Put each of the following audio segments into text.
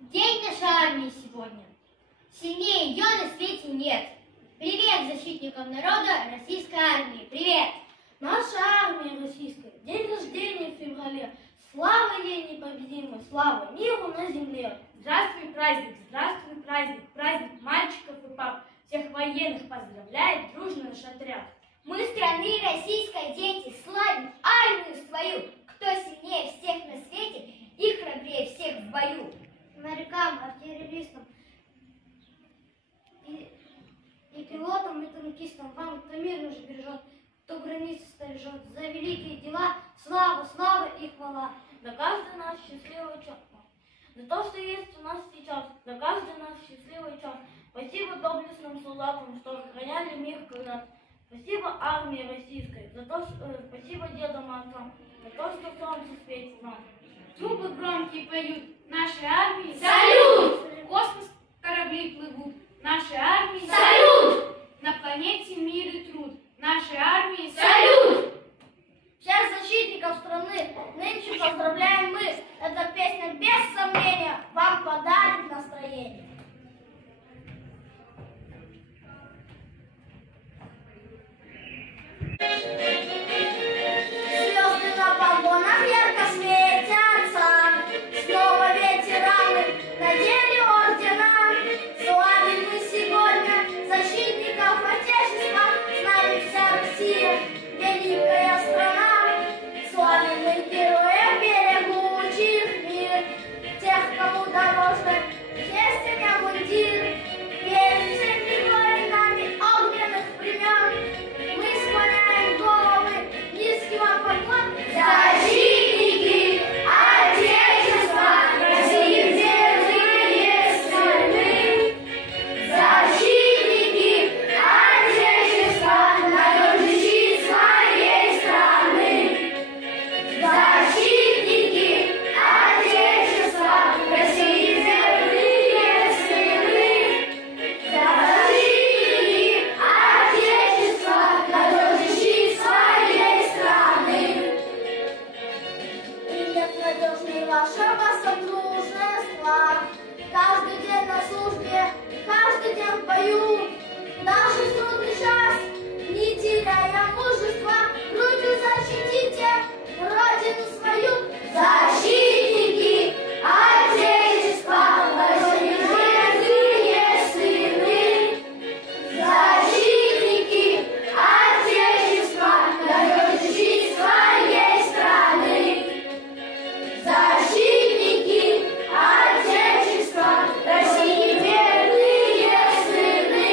День нашей армии сегодня. Сильнее ее на свете нет. Привет защитникам народа российской армии. Привет! Наша армия российская. День рождения в феврале. Слава ей непобедимой, слава миру на земле. Здравствуй, праздник, праздник мальчиков и пап. Всех военных поздравляет дружный наш отряд. Мы страны российской дети, славим армию свою. Кто сильнее всех на свете и храбрее всех в бою. Морякам, артиллеристам и пилотам, и танкистам, вам, кто мир наш бережет, кто границы сторожет, за великие дела, слава, слава и хвала. Да каждый наш счастливый час, за то, что есть у нас сейчас, за каждый наш счастливый час. Спасибо доблестным солдатам, что охраняли мир когда-то. Спасибо армии российской, за то, что, спасибо дедам и отцам, за то, что солнце светит нам. Трубы громкие поют, нашей армии Салют! В космос корабли плывут, нашей армии Салют! На планете мир и труд, нашей армии Салют! Всех защитников страны нынче поздравляем мы. Эта песня без сомнения вам подарит настроение. Звезды на погонах ярко светятся, снова ветераны надели ордена. Славим мы сегодня защитников Отечества, с нами вся Россия, великая страна. Славим мы героев, берегучих мир, тех, кому дороже честь и мундир. Перед всеми воинами огненных времен мы склоняем головы, низкий вам поклон. Защитники Отечества, России верные сильны. Защитники Отечества, надежный щит своей страны. Защитники Отечества, России верные сильны. Защитники Отечества, надежный щит своей страны. И нет надежней вашего содружества. Каждый день на службе, каждый день в бою, даже в трудный час, не теряя мужества, грудью защитите Родину свою. Защитники Отечества, России верные сыны. Защитники Отечества, надежный щит своей страны. Защитники Отечества, России верные сыны.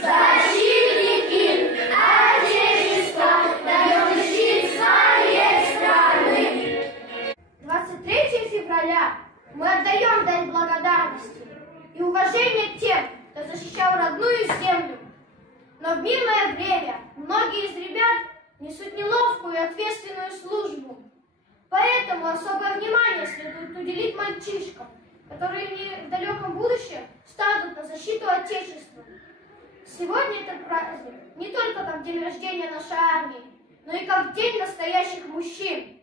Защитники Отечества, надежный щит своей страны. 23 февраля мы отдаем дань благодарности и уважения тем, кто защищал родную землю. Но в мирное время многие из ребят несут неловкую и ответственную службу. Поэтому особое внимание следует уделить мальчишкам, которые в далеком будущем станут на защиту Отечества. Сегодня этот праздник не только как день рождения нашей армии, но и как день настоящих мужчин.